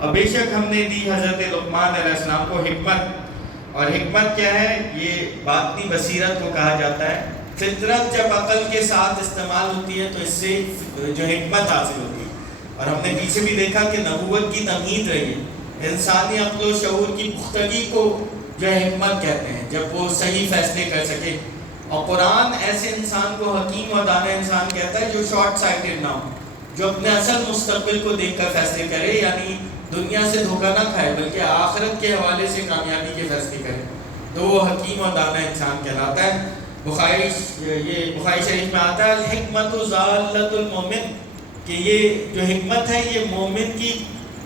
اور بے شک ہم نے دی حضرت لقمان علیہ السلام کو حکمت. اور حکمت کیا ہے؟ یہ باطنی بصیرت کو کہا جاتا ہے. فطرت جب عقل کے ساتھ استعمال ہوتی ہے تو اس سے جو حکمت حاصل ہوتی ہے. اور ہم نے پیچھے بھی دیکھا کہ نبوت کی تمہید رہی ہے. انسانی عقل و شعور کی پختگی کو جو ہے حکمت کہتے ہیں، جب وہ صحیح فیصلے کر سکے. اور قرآن ایسے انسان کو حکیم اور دانا انسان کہتا ہے جو شارٹ سائٹڈ نہ ہو، جو اپنے اصل مستقبل کو دیکھ کر فیصلے کرے، یعنی دنیا سے دھوکہ نہ کھائے بلکہ آخرت کے حوالے سے کامیابی کے فیصلے کرے، تو وہ حکیم اور دانا انسان کہلاتا ہے. بخاری شریف میں آتا ہے الحکمت ضالۃ المومن، کہ یہ جو حکمت ہے یہ مومن کی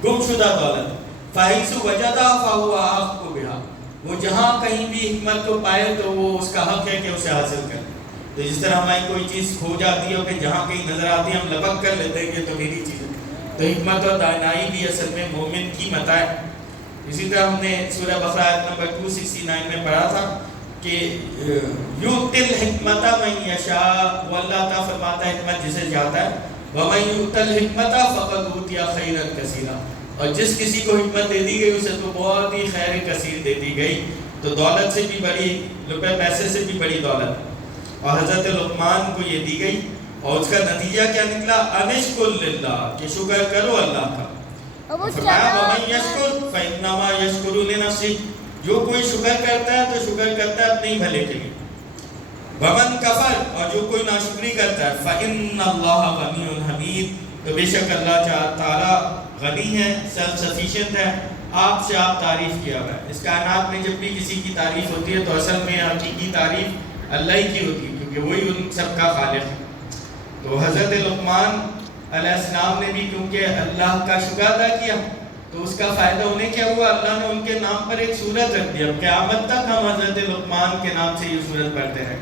گم شدہ دولت. فحیث وجدہ فہو احق بہا، وہ جہاں کہیں بھی حکمت کو پائے تو وہ اس کا حق ہے کہ اسے حاصل کرے. تو جس طرح ہماری کوئی چیز کھو جاتی ہے اور پھر جہاں کہیں نظر آتی ہے ہم لپک کر لیتے ہیں کہ تو میری چیز ہے، تو حکمت اور دانائی بھی اصل میں مومن کی متاع ہے. اسی طرح ہم نے سورہ بقرہ آیت نمبر 269 میں پڑھا تھا کہ یؤتی الحکمت من یشاء، وہ اللہ تعالیٰ فرماتا ہے حکمت جسے چاہتا ہے، ومن یؤت الحکمت فقد اوتی خیرا کثیرا، اور جس کسی کو حکمت دے دی گئی اسے تو بہت ہی خیر کثیر دے دی گئی. تو دولت سے بھی بڑی، روپے پیسے سے بھی بڑی دولت. اور حضرت لقمان کو یہ دی گئی اور اس کا نتیجہ کیا نکلا؟ انشکر للہ، کہ شکر کرو اللہ کا. فرمایا ومن یشکر فانما یشکر لنفسہ، جو کوئی شکر کرتا ہے تو شکر کرتا ہے اپنے ہی بھلے کے لیے. ومن کفر، اور جو کوئی ناشکری کرتا ہے فان اللہ غنی حمید، تو بے شک اللہ تعالیٰ غنی ہے، سیلف سفیشینٹ ہے، آپ سے آپ تعریف کیا ہوا ہے. اس کائنات میں جب بھی کسی کی تعریف ہوتی ہے تو اصل میں حقیقی تعریف اللہ ہی کی ہوتی ہے، کیونکہ وہی ان سب کا خالق ہے. تو حضرت لقمان علیہ السلام نے بھی کیونکہ اللہ کا شکر ادا کیا تو اس کا فائدہ انہیں کیا ہوا؟ اللہ نے ان کے نام پر ایک سورت رکھ دیا. قیامت تک ہم حضرت لقمان کے نام سے یہ سورت پڑھتے رہے.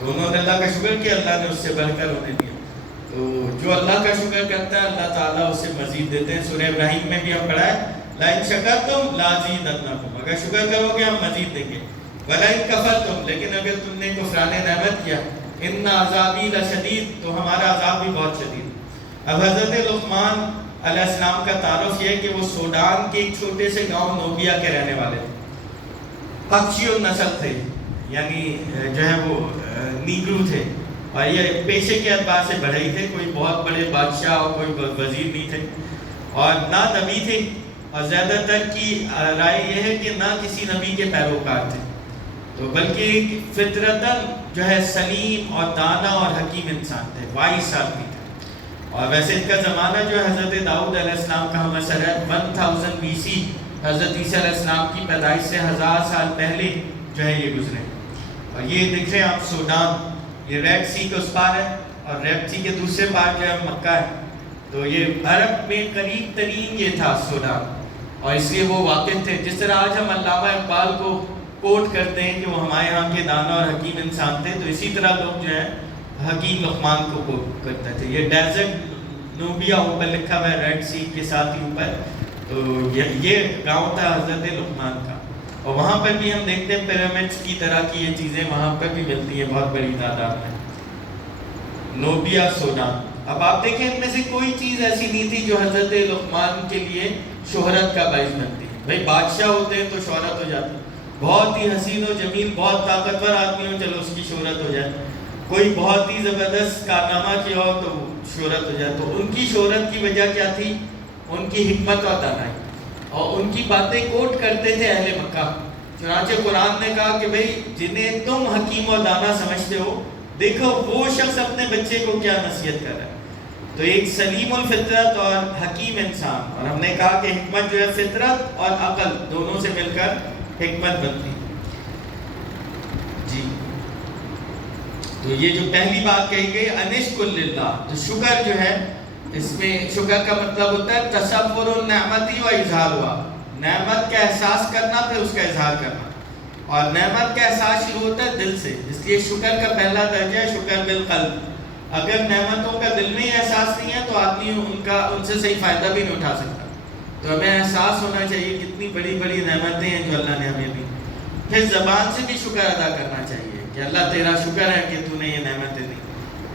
تو انہوں نے اللہ کا شکر کیا، اللہ نے اس سے بڑھ کر انہیں دیا. تو جو اللہ کا شکر کرتا ہے اللہ تعالیٰ اسے مزید دیتے ہیں. سورہ ابراہیم میں بھی ہم پڑھا ہے لئن شکرتم لازیدنکم، اگر شکر کرو گے ہم مزید دیں گے. ولئن کفرتم، لیکن اگر تم نے کفران نعمت کیا، ان عذابی لشدید، تو ہمارا عذاب بھی بہت شدید. اب حضرت لقمان علیہ السلام کا تعارف یہ ہے کہ وہ سوڈان کے ایک چھوٹے سے گاؤں نوبیا کے رہنے والے تھے. حبشی النسل تھے، یعنی جو ہے وہ نیگرو تھے، اور یہ پیشے کے اعتبار سے بڑھئی تھے، کوئی بہت بڑے بادشاہ اور کوئی وزیر نہیں تھے، اور نہ نبی تھے. اور زیادہ تر کی رائے یہ ہے کہ نہ کسی نبی کے پیروکار تھے، تو بلکہ فطرتاً جو ہے سلیم اور دانا اور حکیم انسان تھے، وائس آدمی تھے. اور ویسے ان کا زمانہ جو ہے حضرت داؤد علیہ السلام کا ہم اثر ہے 1000 BC، حضرت عیسیٰ علیہ السلام کی پیدائش سے 1000 سال پہلے جو ہے یہ گزرے. اور یہ دیکھ رہے ہیں آپ سوڈان، یہ ریڈ سی کے اس پار ہے، اور ریڈ سی کے دوسرے پار جو ہے مکہ ہے. تو یہ عرب میں قریب ترین یہ تھا سوڈان، اور اس لیے وہ واقف تھے. جس طرح آج ہم علامہ اقبال کو کوٹ کرتے ہیں کہ وہ ہمارے یہاں کے دانا اور حکیم انسان تھے، تو اسی طرح لوگ جو ہیں حکیم لقمان کو کوٹ کرتے تھے. یہ ڈیزرٹ نوبیا اوپر لکھا ہوا ہے ریڈ سی کے ساتھ ہی اوپر، تو یہ گاؤں تھا حضرت لقمان کا. اور وہاں پر بھی ہم دیکھتے ہیں پیرامڈس کی طرح کی یہ چیزیں وہاں پر بھی ملتی ہیں بہت بڑی تعداد میں. Nubia Sudan. اب آپ دیکھیں ان میں سے کوئی چیز ایسی نہیں تھی جو حضرت لقمان کے لیے شہرت کا باعث بنتی. بھائی بادشاہ ہوتے ہیں تو شہرت ہو جاتی، بہت ہی حسین و جمیل بہت طاقتور آدمی ہو چلو اس کی شہرت ہو جائے، کوئی بہت ہی زبردست کارنامہ کیا ہو تو شہرت ہو جائے. تو ان کی شہرت کی وجہ کیا تھی؟ ان کی حکمت اور دانائی، اور ان کی باتیں کوٹ کرتے تھے اہل مکہ. چنانچہ قرآن نے کہا کہ بھئی جنہیں تم حکیم و دانا سمجھتے ہو، دیکھو وہ شخص اپنے بچے کو کیا نصیحت کر رہا ہے. تو ایک سلیم الفطرت اور حکیم انسان، اور ہم نے کہا کہ حکمت جو ہے فطرت اور عقل دونوں سے مل کر حکمت بنتی. جی تو یہ جو پہلی بات کہی گئی انشکر للہ، تو شکر جو ہے اس میں شکر کا مطلب ہوتا ہے تصور النعمتی و اظہار ہوا، نعمت کا احساس کرنا پھر اس کا اظہار کرنا. اور نعمت کا احساس شروع ہوتا ہے دل سے، اس لیے شکر کا پہلا درجہ ہے شکر بالقلب. اگر نعمتوں کا دل میں ہی احساس نہیں ہے تو آدمی ان سے صحیح فائدہ بھی نہیں اٹھا سکتا. تو ہمیں احساس ہونا چاہیے کتنی بڑی بڑی نعمتیں ہیں جو اللہ نے ہمیں دی. پھر زبان سے بھی شکر ادا کرنا چاہیے کہ اللہ تیرا شکر ہے کہ تو نے یہ نعمتیں دی.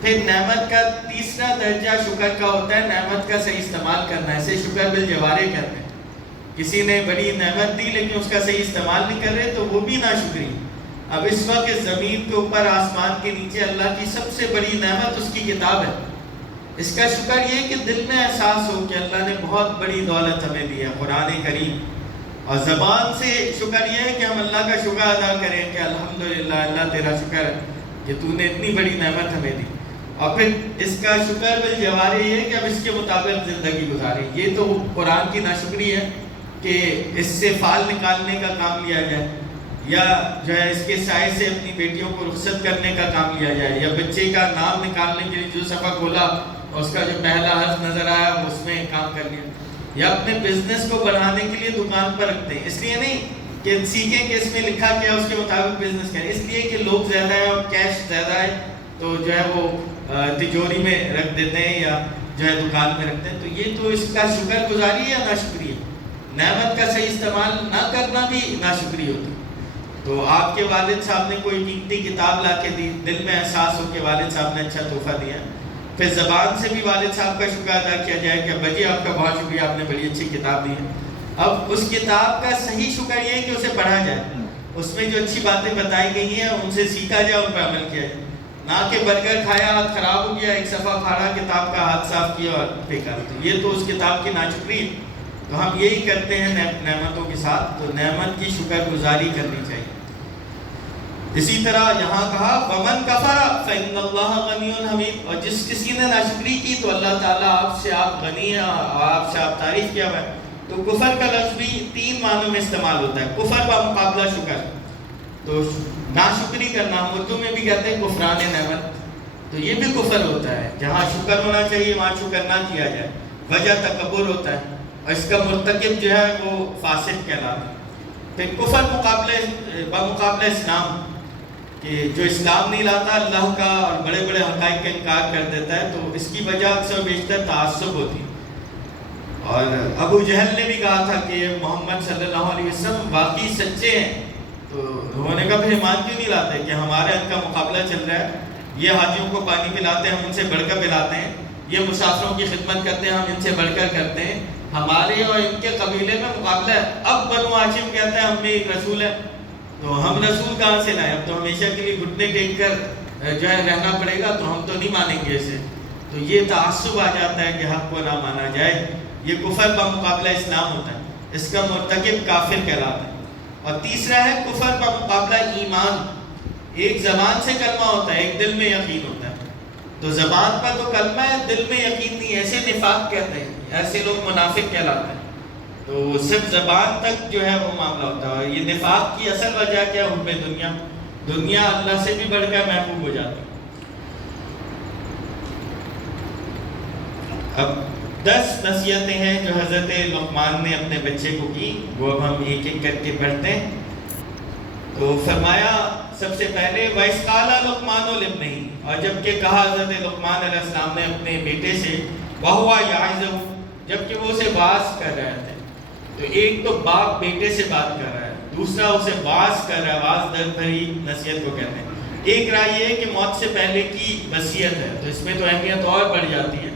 پھر نعمت کا تیسرا درجہ شکر کا ہوتا ہے نعمت کا صحیح استعمال کرنا، اسے شکر بالجوارح کہتے ہیں. کسی نے بڑی نعمت دی لیکن اس کا صحیح استعمال نہیں کر رہے تو وہ بھی ناشکری۔ اب اس وقت زمین کے اوپر آسمان کے نیچے اللہ کی سب سے بڑی نعمت اس کی کتاب ہے، اس کا شکر یہ کہ دل میں احساس ہو کہ اللہ نے بہت بڑی دولت ہمیں دی ہے، قرآن کریم، اور زبان سے شکر یہ ہے کہ ہم اللہ کا شکر ادا کریں کہ الحمدللہ اللہ تیرا شکر ہے کہ تو نے اتنی بڑی نعمت ہمیں دی، اور پھر اس کا شکر بالجوارح یہ ہے کہ اب اس کے مطابق زندگی گزاریں۔ یہ تو قرآن کی ناشکری ہے کہ اس سے فال نکالنے کا کام لیا جائے، یا جو ہے اس کے سائے سے اپنی بیٹیوں کو رخصت کرنے کا کام لیا جائے، یا بچے کا نام نکالنے کے لیے جو صفحہ کھولا اور اس کا جو پہلا حرف نظر آیا اس میں کام کر لیا، یا اپنے بزنس کو بڑھانے کے لیے دکان پر رکھتے ہیں، اس لیے نہیں کہ سیکھیں کہ اس میں لکھا کیا اس کے مطابق بزنس کریں، اس لیے کہ لوگ زیادہ ہے اور کیش زیادہ ہے تو جو ہے وہ تجوری میں رکھ دیتے ہیں یا جو ہے دکان میں رکھتے ہیں۔ تو یہ تو اس کا شکر گزاری ہے یا ناشکری ہے؟ نعمت کا صحیح استعمال نہ کرنا بھی ناشکری ہوتی۔ تو آپ کے والد صاحب نے کوئی قیمتی کتاب لا کے دی، دل میں احساس ہو کہ والد صاحب نے اچھا تحفہ دیا، پھر زبان سے بھی والد صاحب کا شکر ادا کیا جائے کہ ابا جی آپ کا بہت شکریہ، آپ نے بڑی اچھی کتاب دی ہے۔ اب اس کتاب کا صحیح شکر یہ ہے کہ اسے پڑھا جائے، اس میں جو اچھی باتیں بتائی گئی ہیں ان سے سیکھا جائے، ان پر عمل کیا جائے، نہ کہ برگر کھایا ہاتھ خراب ہو گیا، ایک صفحہ پھاڑا کتاب کا، ہاتھ صاف کیا اور پھینکا، تو یہ تو اس کتاب کی ناشکری ہے۔ تو ہم یہی کرتے ہیں نعمتوں کے ساتھ، تو نعمت کی شکر گزاری کرنی چاہیے۔ اسی طرح یہاں کہا وَمَنْ كَفَرَ فَإِنَّ اللَّهَ غَنِيٌّ حَمِيدٌ، اور جس کسی نے ناشکری کی تو اللہ تعالیٰ آپ غنی ہے اور آپ سے آپ تعریف کیا ہوا ہے۔ تو کفر کا لفظ بھی 3 معنوں میں استعمال ہوتا ہے، کفر کا مقابلہ شکر، تو ناشکری کرنا ہم اردو میں بھی کہتے ہیں کفران نعمت، تو یہ بھی کفر ہوتا ہے، جہاں شکر ہونا چاہیے وہاں شکر نہ کیا جائے، وجہ تکبر ہوتا ہے، اور اس کا مرتکب جو ہے وہ فاسق کہلاتا ہے۔ پھر کفر بمقابلہ اسلام، کہ جو اسلام نہیں لاتا اللہ کا اور بڑے بڑے حقائق کا انکار کر دیتا ہے، تو اس کی وجہ اکثر بیشتر تعصب ہوتی ہے۔ اور ابو جہل نے بھی کہا تھا کہ محمد صلی اللہ علیہ وسلم واقعی سچے ہیں، تو انہوں نے کہا پھر ایمان کیوں نہیں لاتے کہ ہمارے ان کا مقابلہ چل رہا ہے، یہ حاجیوں کو پانی پلاتے ہیں ہم ان سے بڑھ کر پلاتے ہیں، یہ مسافروں کی خدمت کرتے ہیں ہم ان سے بڑھ کر کرتے ہیں، ہمارے اور ان کے قبیلے میں مقابلہ ہے۔ اب بنو ہاشم کہتا ہے ہم بھی ایک رسول ہے، تو ہم رسول کہاں سے لائیں؟ اب تو ہمیشہ کے لیے گھٹنے ٹیک کر جو ہے رہنا پڑے گا، تو ہم تو نہیں مانیں گے اسے۔ تو یہ تعصب آ جاتا ہے کہ حق کو نہ مانا جائے، یہ کفر بمقابلہ اسلام ہوتا ہے، اس کا مرتکب کافر کہلاتا ہے۔ اور تیسرا ہے کفر بمقابلہ ایمان، ایک زبان سے کلمہ ہوتا ہے، ایک دل میں یقین ہوتا ہے، تو زبان پر تو کلمہ ہے، دل میں یقین نہیں، ایسے نفاق کہتے ہیں، ایسے لوگ منافق کہلاتے ہیں۔ تو صرف زبان تک جو ہے وہ معاملہ ہوتا ہے، اور یہ نفاق کی اصل وجہ کیا؟ حب دنیا، دنیا اللہ سے بھی بڑھ کر محبوب ہو جاتی ہے۔ اب 10 نصیحتیں ہیں جو حضرت لقمان نے اپنے بچے کو کی، وہ اب ہم ایک ایک کر کے پڑھتے ہیں۔ تو فرمایا سب سے پہلے وَإِذْ قَالَ لُقْمَانُ لِابْنِهِ، اور جب کہ کہا حضرت لقمان علیہ السلام نے اپنے بیٹے سے، وَهُوَ يَعِظُهُ، جب کہ وہ اسے باز کر رہے تھے۔ تو ایک تو باپ بیٹے سے بات کر رہا ہے، دوسرا اسے باز کر رہا ہے، باز درد بھری نصیحت کو کہتے ہیں۔ ایک رائے یہ ہے کہ موت سے پہلے کی وصیت ہے، تو اس میں تو اہمیت اور بڑھ جاتی ہے،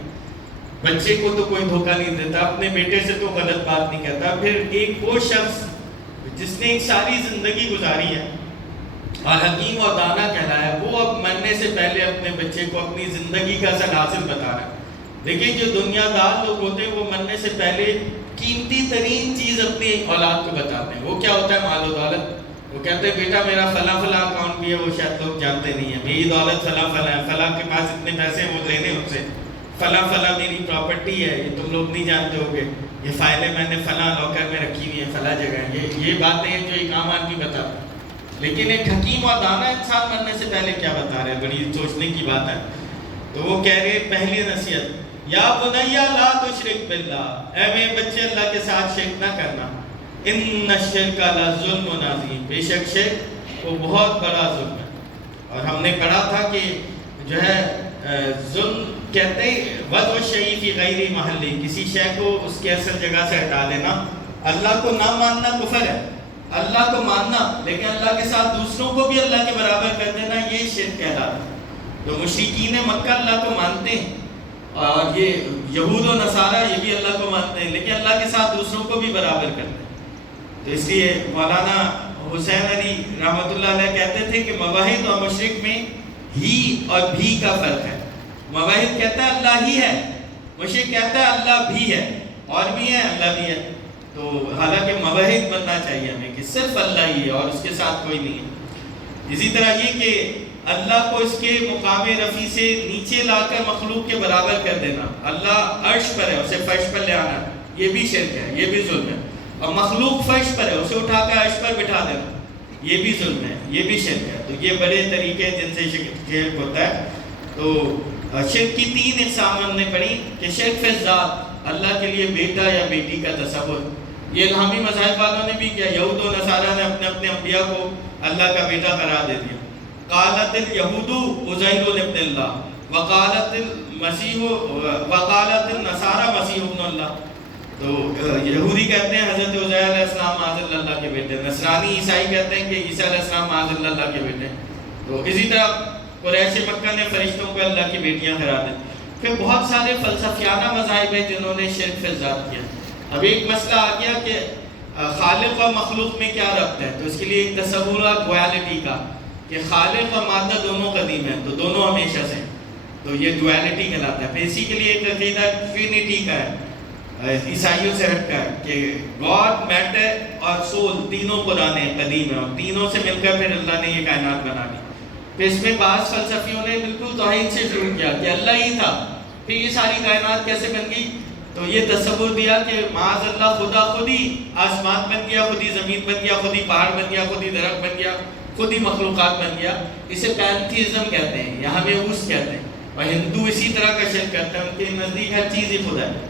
بچے کو تو کوئی دھوکہ نہیں دیتا، اپنے بیٹے سے تو غلط بات نہیں کرتا۔ پھر ایک وہ شخص جس نے ایک ساری زندگی گزاری ہے اور حکیم اور دانا کہلایا، وہ اب مرنے سے پہلے اپنے بچے کو اپنی زندگی کا اصل حاصل بتا رہا ہے۔ لیکن جو دنیا دار لوگ ہوتے ہیں وہ مرنے سے پہلے قیمتی ترین چیز اپنی اولاد کو بتاتے ہیں، وہ کیا ہوتا ہے؟ مال و دولت۔ وہ کہتے ہیں بیٹا میرا فلاں فلاں اکاؤنٹ بھی ہے، وہ شاید لوگ جانتے نہیں ہیں، میری دولت فلاں فلاں ہے، فلاں کے پاس اتنے پیسے ہیں وہ لینے ان سے، فلاں فلاں میری پراپرٹی ہے، یہ تم لوگ نہیں جانتے ہوگے، یہ فائلیں میں نے فلاں لاکر میں رکھی ہوئی ہیں فلاں جگہ، یہ باتیں ہیں جو ایک عام آدمی بتاتا ہے۔ لیکن ایک حکیم اور دانا انسان مرنے سے پہلے کیا بتا رہے ہیں؟ بڑی سوچنے کی بات ہے۔ تو وہ کہہ رہے پہلی نصیحت، یا بنی لا تشرک باللہ، اے میرے بچے اللہ کے ساتھ شرک نہ کرنا، ان الشرک لظلم عظیم، بے شک شرک وہ بہت بڑا ظلم ہے۔ اور ہم نے پڑھا تھا کہ جو ہے ظلم کہتے ہیں وضع الشیء فی غیر محلہ، کسی شے کو اس کے اصل جگہ سے ہٹا دینا۔ اللہ کو نہ ماننا کفر ہے، اللہ کو ماننا لیکن اللہ کے ساتھ دوسروں کو بھی اللہ کے برابر کر دینا یہ شرک کہلاتا ہے۔ تو مشرکین مکہ اللہ کو مانتے ہیں اور یہ یہود و نصارہ یہ بھی اللہ کو مانتے ہیں لیکن اللہ کے ساتھ دوسروں کو بھی برابر کرتے ہیں۔ تو اس لیے مولانا حسین علی رحمۃ اللہ علیہ کہتے تھے کہ موحد اور مشرک میں ہی اور بھی کا فرق ہے۔ موحد کہتا ہے اللہ ہی ہے، مشرک کہتا ہے اللہ بھی ہے، اور بھی ہے اللہ بھی ہے۔ تو حالانکہ موحد بننا چاہیے ہمیں کہ صرف اللہ ہی ہے اور اس کے ساتھ کوئی نہیں ہے۔ اسی طرح یہ کہ اللہ کو اس کے مقام رفیع سے نیچے لا کر مخلوق کے برابر کر دینا، اللہ عرش پر ہے اسے فرش پر لے آنا، یہ بھی شرک ہے، یہ بھی ظلم ہے۔ اور مخلوق فرش پر ہے اسے اٹھا کر عرش پر بٹھا دینا، یہ بھی ظلم ہے، یہ بھی شرک ہے۔ تو یہ بڑے طریقے جن سے شرک ہوتا ہے۔ تو شرک کی 3 اقسام ہم نے پڑھی کہ شرک فی ذات، اللہ کے لیے بیٹا یا بیٹی کا تصور، یہ الہامی مذاہب والوں نے بھی کیا۔ یہود و نصارہ نے اپنے اپنے انبیاء کو اللہ کا بیٹا قرار دے دیا۔ قالت الیہود عزیر ابن اللہ وقالت النصارى مسیح ابن اللہ۔ تو یہودی کہتے ہیں حضرت عزیر علیہ السلام معاذ اللہ کے بیٹے، نصرانی عیسائی کہتے ہیں کہ عیسیٰ علیہ السلام معاذ اللہ کے بیٹے۔ تو اسی طرح قریش مکہ نے فرشتوں کو اللہ کی بیٹیاں قرار دی۔ پھر بہت سارے فلسفیانہ مذاہب ہیں جنہوں نے شرک فی ذات کیا۔ اب ایک مسئلہ آ گیا کہ خالق اور مخلوق میں کیا ربط ہے، تو اس کے لیے ایک تصور ڈویلٹی کا کہ خالق اور مادہ دونوں قدیم ہیں، تو دونوں ہمیشہ سے، تو یہ ڈویلٹی کہلاتا ہے۔ پھر اسی کے لیے ایک عقیدہ ٹرینٹی کا ہے، عیسائیوں سے ہٹ کر کہ گاڈ، میٹر اور سول تینوں پرانے قدیم ہیں اور تینوں سے مل کر پھر اللہ نے یہ کائنات بنا دی۔ پھر اس میں بعض فلسفیوں نے بالکل توحید سے شروع کیا کہ اللہ ہی تھا، پھر یہ ساری کائنات کیسے بن گئی، تو یہ تصور دیا کہ معاذ اللہ خدا خود ہی آسمان بن گیا، خود ہی زمین بن گیا، خود ہی پہاڑ بن گیا، خود ہی درخت بن گیا، خود ہی مخلوقات بن گیا۔ اسے پینتھیزم کہتے ہیں یا ہمیں اوس کہتے ہیں، اور ہندو اسی طرح کا شرک کرتے ہیں، ان کے نزدیک ہر چیز ہی خدا ہے۔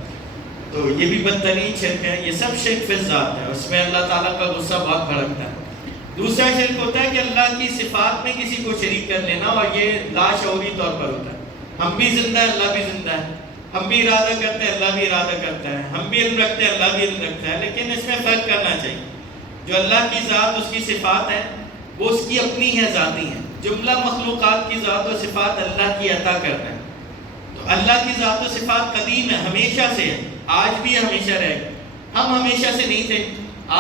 تو یہ بھی بدترین شرک ہے، یہ سب شرک فی ذات ہے، اس میں اللہ تعالیٰ کا غصہ بہت بھڑکتا ہے۔ دوسرا شرک ہوتا ہے کہ اللہ کی صفات میں کسی کو شریک کر لینا، اور یہ لاشعوری طور پر ہوتا ہے۔ ہم بھی زندہ ہیں، اللہ بھی زندہ ہے، ہم بھی ارادہ کرتے ہیں، اللہ بھی ارادہ کرتا ہے، ہم بھی علم رکھتے ہیں، اللہ بھی علم رکھتا ہے، لیکن اس میں فرق کرنا چاہیے۔ جو اللہ کی ذات، اس کی صفات ہیں، وہ اس کی اپنی ہے، ذاتی ہیں۔ جملہ مخلوقات کی ذات و صفات اللہ کی عطا کرنا ہے۔ تو اللہ کی ذات و صفات قدیم ہے، ہمیشہ سے ہے، آج بھی ہمیشہ رہے گا۔ ہم ہمیشہ سے نہیں تھے،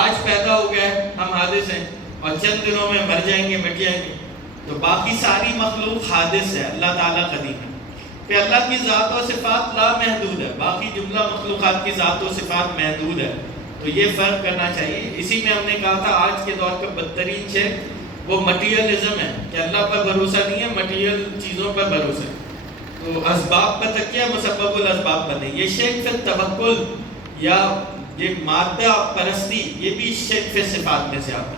آج پیدا ہو گئے، ہم حادث ہیں، اور چند دنوں میں مر جائیں گے، مٹ جائیں گے۔ تو باقی ساری مخلوق حادث ہے، اللہ تعالیٰ قدیم ہے۔ کہ اللہ کی ذات و صفات لا محدود ہے، باقی جملہ مخلوقات کی ذات و صفات محدود ہے۔ تو یہ فرق کرنا چاہیے۔ اسی میں ہم نے کہا تھا آج کے دور کا بدترین شرک وہ مٹیریلزم ہے، کہ اللہ پر بھروسہ نہیں ہے، مٹیریل چیزوں پر بھروسہ ہے۔ تو اسباب کا تکیہ مسبب الاسباب بنے، یہ شرک فی التوکل یا یہ مادہ پرستی، یہ بھی شرک فی صفات میں سے آتا ہے۔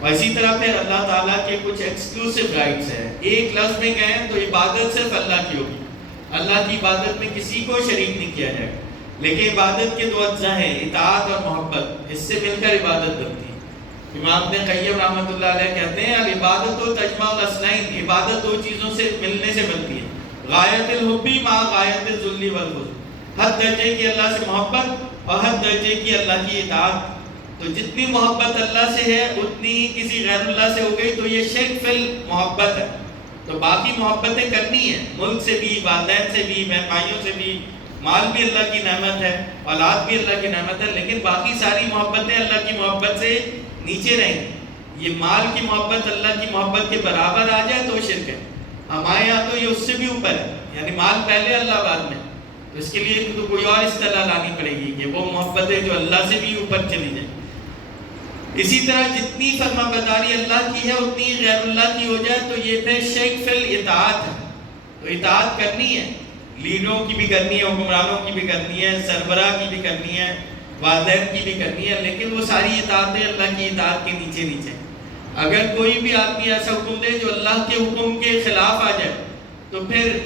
اور اسی طرح پھر اللہ تعالیٰ کے کچھ ایکسکلوسیو رائٹس ہیں۔ ایک لفظ میں کہیں تو عبادت صرف اللہ کی ہوگی، اللہ کی عبادت میں کسی کو شریک نہیں کیا جائے گا۔ لیکن عبادت کے 2 اجزاء ہیں، اطاعت اور محبت، اس سے مل کر عبادت بنتی ہے۔ امام ابن قیم رحمۃ اللہ علیہ کہتے ہیں العبادت و تجمع الاصلین، عبادت 2 چیزوں سے ملنے سے بنتی ہے، غایت الحبی مع غایت الذل والخضوع، حد درجے کی اللہ سے محبت اور حد درجے کی اللہ کی اطاعت۔ تو جتنی محبت اللہ سے ہے اتنی ہی کسی غیر اللہ سے ہو گئی تو یہ شرک فی محبت ہے۔ تو باقی محبتیں کرنی ہیں، ملک سے بھی، والدین سے بھی، بہن بھائیوں سے بھی، مال بھی اللہ کی نعمت ہے، اولاد بھی اللہ کی نعمت ہے، لیکن باقی ساری محبتیں اللہ کی محبت سے نیچے رہیں گی۔ یہ مال کی محبت اللہ کی محبت کے برابر آ جائے تو شرک ہے۔ ہمارے یہاں تو یہ اس سے بھی اوپر ہے، یعنی مال پہلے اللہ بعد میں، تو اس کے لیے تو کوئی اور اصطلاح لانی پڑے گی کہ وہ محبتیں جو اللہ سے بھی اوپر چلی جائیں۔ اسی طرح جتنی فرما برداری اللہ کی ہے اتنی غیر اللہ کی ہو جائے تو یہ پھر شرک فی الاطاعت ہے۔ تو اطاعت کرنی ہے، لیڈروں کی بھی کرنی ہے، حکمرانوں کی بھی کرنی ہے، سربراہ کی بھی کرنی ہے، والدین کی بھی کرنی ہے، لیکن وہ ساری اطاعتیں اللہ کی اطاعت کے نیچے نیچے۔ اگر کوئی بھی آدمی ایسا حکم دے جو اللہ کے حکم کے خلاف آ جائے تو پھر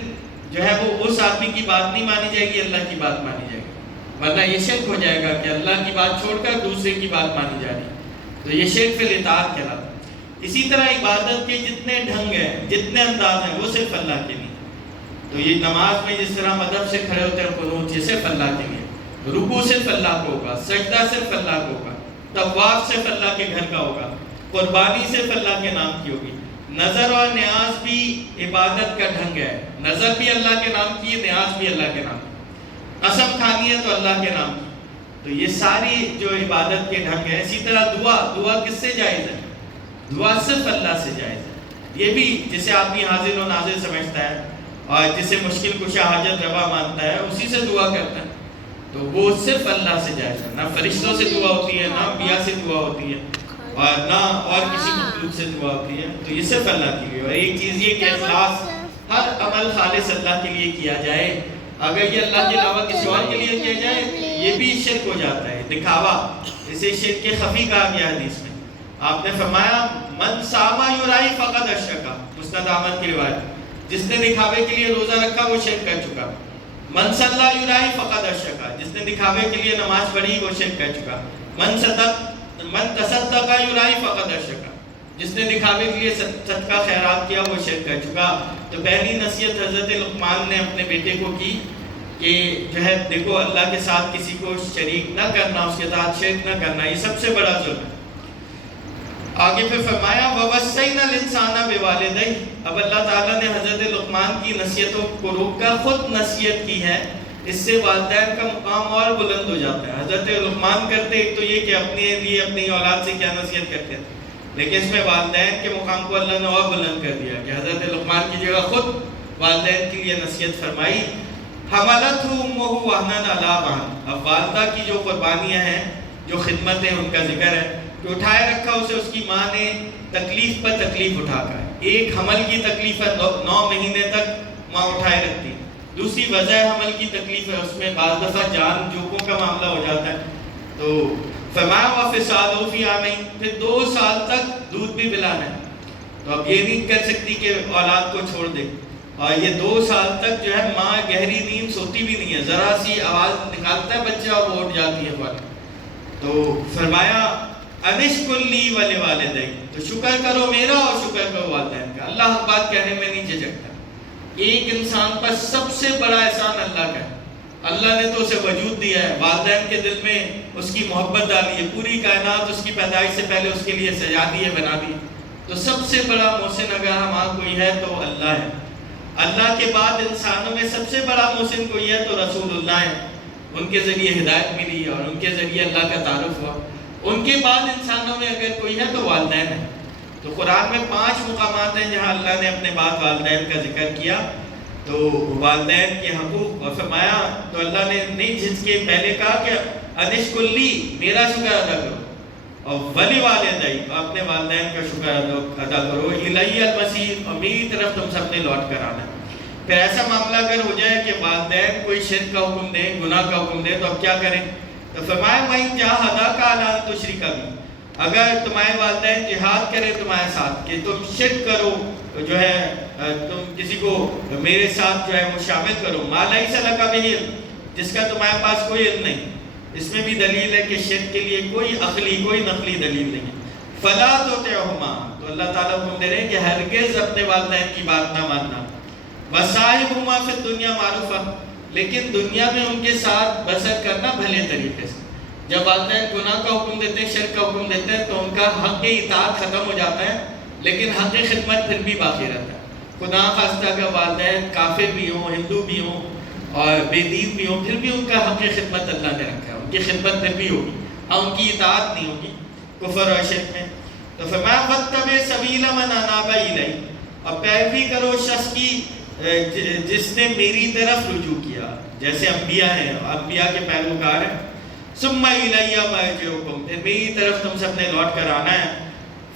جو ہے وہ اس آدمی کی بات نہیں مانی جائے گی، اللہ کی بات مانی جائے گی، ورنہ یہ شرک ہو جائے گا کہ اللہ کی بات چھوڑ کر دوسرے کی بات مانی جا رہی ہے۔ تو یہ شرک فی الاطاعت کہلاتا ہے۔ اسی طرح عبادت کے جتنے ڈھنگ ہیں، جتنے انداز ہیں، وہ صرف اللہ کے لیے۔ تو یہ نماز میں جس طرح مدد سے کھڑے ہوتے ہیں قنوت، یہ صرف اللہ کے لیے، رکوع صرف اللہ کو ہوگا، سجدہ صرف اللہ کو ہوگا، طواف صرف اللہ کے گھر کا ہوگا، قربانی صرف اللہ کے نام کی ہوگی، نظر اور نیاز بھی عبادت کا ڈھنگ ہے. نظر بھی اللہ کے نام کی ہے، نیاز بھی اللہ کے نام کی. قسم کھانی ہے تو اللہ کے نام کی. تو یہ ساری جو عبادت کے ڈھنگ ہے. اسی طرح دعا کس سے جائز ہے؟ دعا صرف اللہ سے جائز ہے. یہ بھی جسے آدمی حاضر و ناظر سمجھتا ہے اور جسے مشکل کشا حاجت روا مانتا ہے، اسی سے دعا کرتا ہے. تو وہ صرف اللہ سے جائز ہے. نہ فرشتوں سے دعا ہوتی ہے، نہ انبیاء سے دعا ہوتی ہے، اور نہ اور کسی مخلوق سے دعا ہوتی ہے. تو یہ صرف اللہ کے لیے. اور ایک چیز یہ کہ اخلاص، ہر عمل خالص اللہ کے لیے کیا جائے. اگر یہ اللہ کے علاوہ کسی اور کے لیے کیا جائے، یہ بھی شرک ہو جاتا ہے، دکھاوا. اسے شرک کے خفی کہا گیا حدیث میں. آپ نے فرمایا من صام یرائی فقد اشرک، مسند احمد کی روایت. جس نے دکھاوے کے لیے روزہ رکھا وہ شرک کر چکا. من صلی یرائی فقد اشرک، جس نے دکھاوے کے لیے نماز پڑھی وہ شرک کر چکا. من تصدق یرائی فقد اشرک، جس نے دکھاوے کے لیے صدقہ خیرات کیا وہ شرک کر چکا. تو پہلی نصیحت حضرت لقمان نے اپنے بیٹے کو کی کہ جو ہے دیکھو اللہ کے ساتھ کسی کو شریک نہ کرنا، اس کے ساتھ شرک نہ کرنا، یہ سب سے بڑا ظلم ہے. آگے پھر فرمایا وَوَصَّيْنَا الْإِنسَانَ بِوَالِدَيْهِ. اب اللہ تعالیٰ نے حضرت لقمان کی نصیحتوں کو روک کر خود نصیحت کی ہے. اس سے والدین کا مقام اور بلند ہو جاتا ہے. حضرت لقمان کرتے ایک تو یہ کہ اپنے لیے اپنی اولاد سے کیا نصیحت کرتے ہیں، لیکن اس میں والدین کے مقام کو اللہ نے اور بلند کر دیا کہ حضرت لقمان کی جگہ خود والدین کے لیے نصیحت فرمائی. حملتہ امہ وہنا علی وہن. اب والدہ کی جو قربانیاں ہیں، جو خدمتیں، ان کا ذکر ہے کہ اٹھائے رکھا اسے اس کی ماں نے تکلیف پر تکلیف اٹھا کر. ایک حمل کی تکلیف ہے، 9 مہینے تک ماں اٹھائے رکھتی. دوسری وضع حمل کی تکلیف ہے، اس میں بعض دفعہ جان جوکوں کا معاملہ ہو جاتا ہے. تو فرمایا وفصالہ فی عامین، پھر 2 سال تک دودھ بھی پلانا ہے. تو اب یہ نہیں کر سکتی کہ اولاد کو چھوڑ دے. اور یہ 2 سال تک جو ہے ماں گہری نیند سوتی بھی نہیں ہے. ذرا سی آواز نکالتا ہے بچہ اور وہ اٹھ جاتی ہے فوراً. تو فرمایا انشکر لی ولوالدیک، تو شکر کرو میرا اور شکر کرو والدین کا. اللہ حق بات کہنے میں نہیں جھجکتا. ایک انسان پر سب سے بڑا احسان اللہ کا ہے. اللہ نے تو اسے وجود دیا ہے، والدین کے دل میں اس کی محبت ڈالی ہے، پوری کائنات اس کی پیدائش سے پہلے اس کے لیے سجا دی ہے، بنا دی. تو سب سے بڑا محسن اگر ہمارا کوئی ہے تو اللہ ہے. اللہ کے بعد انسانوں میں سب سے بڑا محسن کوئی ہے تو رسول اللہ ہے. ان کے ذریعے ہدایت ملی اور ان کے ذریعے اللہ کا تعارف ہوا. ان کے بعد انسانوں میں اگر کوئی ہے تو والدین ہے. تو قرآن میں 5 مقامات ہیں جہاں اللہ نے اپنے بعد والدین کا ذکر کیا. تو والدین کے حقوق اور فرمایا تو اللہ نے نہیں جھجک کے پہلے کہا کہ انشکر لی، میرا شکر ادا کرو، اور ولی والدیک، اپنے والدین کا شکر ادا کرو. الی المصیر، اور میری طرف تم سب نے لوٹ کر آنا. پھر ایسا معاملہ اگر ہو جائے کہ والدین کوئی شرک کا حکم دے، گناہ کا حکم دے، تو اب کیا کریں؟ تو فرمایا وَإِن جَاهَدَاكَ عَلَىٰ أَن تُشْرِكَ بِي، اگر تمہارے والدین جہاد کرے تمہارے ساتھ کہ تم شرک کرو، جو ہے تم کسی کو میرے ساتھ جو ہے وہ شامل کرو، مَا لَيْسَ لَكَ بِهِ عِلْمٌ، جس کا تمہارے پاس کوئی علم نہیں. اس میں بھی دلیل ہے کہ شرک کے لیے کوئی عقلی کوئی نقلی دلیل نہیں ہے. فَلَا تُطِعْهُمَا، تو اللہ تعالیٰ حکم دے رہے ہیں کہ ہرگز اپنے والدین کی بات نہ ماننا. وَصَاحِبْهُمَا فِي الدُّنْيَا مَعْرُوفًا، لیکن دنیا میں ان کے ساتھ بسر کرنا بھلے طریقے سے. جب والدین گناہ کا حکم دیتے ہیں، شرک کا حکم دیتے ہیں، تو ان کا حق اطاعت ختم ہو جاتا ہے، لیکن حق خدمت پھر بھی باقی رہتا ہے. خدا خواستہ اگر والدین کافر بھی ہوں، ہندو بھی ہوں اور بے دین بھی ہوں، پھر بھی ان کا حق خدمت اللہ نے رکھا ہے. ان کی خدمت پھر بھی ہوگی اور ان کی اطاعت نہیں ہوگی کفر اور شرک میں. تو فرمایا وَاتَّبِعْ سَبِيلَ مَنْ أَنَابَ إِلَيَّ، اور پیروی کرو شخص کی جس نے میری طرف رجوع کیا، جیسے انبیاء ہیں، انبیاء کے پیروکار ہیں. ثُمَّ إِلَيَّ مَرْجِعُكُمْ، پھر میری طرف تم سب نے لوٹ کر آنا ہے.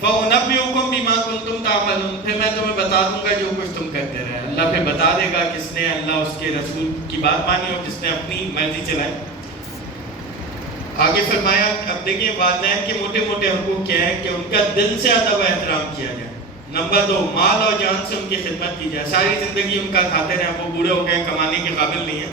فَأُنَبِّئُكُم بِمَا كُنتُمْ تَعْمَلُونَ، پھر میں تمہیں بتا دوں گا جو کچھ تم کرتے رہے. اللہ پھر بتا دے گا کس نے اللہ اس کے رسول کی بات مانی اور کس نے اپنی مرضی چلائی. آگے فرمایا اب دیکھیں والدین کے موٹے موٹے حقوق کیا ہیں کہ ان کا دل سے ادب و احترام کیا جائے. نمبر 2، مال اور جان سے ان کی خدمت کی جائے. ساری زندگی ان کا کھاتے رہے، وہ بوڑھے ہو گئے، کمانے کے قابل نہیں ہیں.